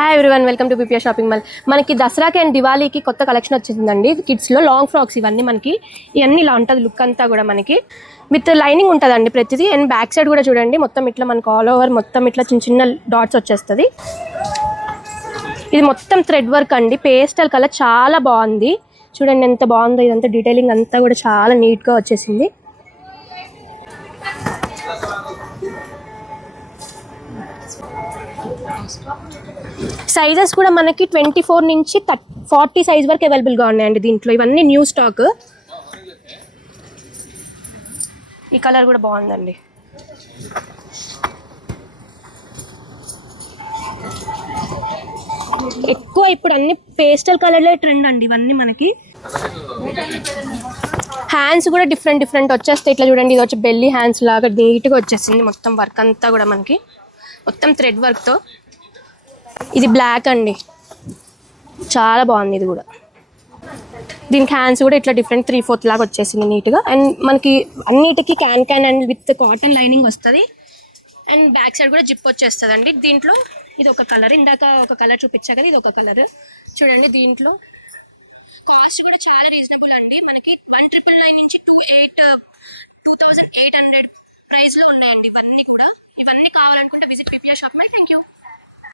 Hi everyone, welcome to PPR shopping mall. మనకి దసరాకి and దివాళీకి కొత్త కలెక్షన్ వచ్చిందండి. కిడ్స్లో లాంగ్ ఫ్రాక్స్ ఇవన్నీ మనకి ఇవన్నీ ఇలా ఉంటుంది. లుక్ అంతా కూడా మనకి విత్ లైనింగ్ ఉంటుందండి ప్రతిదీ. అండ్ బ్యాక్ సైడ్ కూడా చూడండి, మొత్తం ఇట్లా మనకు ఆల్ ఓవర్ మొత్తం ఇట్లా చిన్న చిన్న డాట్స్ వచ్చేస్తుంది. ఇది మొత్తం థ్రెడ్ వర్క్ అండి, పేస్టల్ కలర్ చాలా బాగుంది. చూడండి ఎంత బాగుందో, ఇదంతా డీటెయిలింగ్ అంతా కూడా చాలా నీట్గా వచ్చేసింది. సైజెస్ కూడా మనకి 24 నుంచి 40 సైజ్ వరకు అవైలబుల్గా ఉన్నాయండి దీంట్లో. ఇవన్నీ న్యూ స్టాక్. ఈ కలర్ కూడా బాగుందండి. ఎక్కువ ఇప్పుడు అన్ని పేస్టల్ కలర్లే ట్రెండ్ అండి. ఇవన్నీ మనకి హ్యాండ్స్ కూడా డిఫరెంట్ డిఫరెంట్ వచ్చేస్తాయి. ఇట్లా చూడండి, ఇది వచ్చి బెల్లీ హ్యాండ్స్ లాగా నీట్గా వచ్చేసింది. మొత్తం వర్క్ అంతా కూడా మనకి మొత్తం థ్రెడ్ వర్క్తో. ఇది బ్లాక్ అండి, చాలా బాగుంది. ఇది కూడా దీనికి హ్యాండ్స్ కూడా ఇట్లా డిఫరెంట్ 3/4 లాగా వచ్చేసింది నీట్గా. అండ్ మనకి అన్నిటికీ can and with cotton lining వస్తుంది. అండ్ బ్యాక్ సైడ్ కూడా జిప్ వచ్చేస్తుంది అండి. దీంట్లో ఇది ఒక కలర్, ఇందాక ఒక కలర్ చూపించా కదా, ఇది ఒక కలర్. చూడండి, దీంట్లో కాస్ట్ కూడా చాలా రీజనబుల్ అండి. మనకి 1999 నుంచి 2800 ప్రైస్లో ఉన్నాయండి ఇవన్నీ కూడా. ఇవన్నీ కావాలనుకుంటే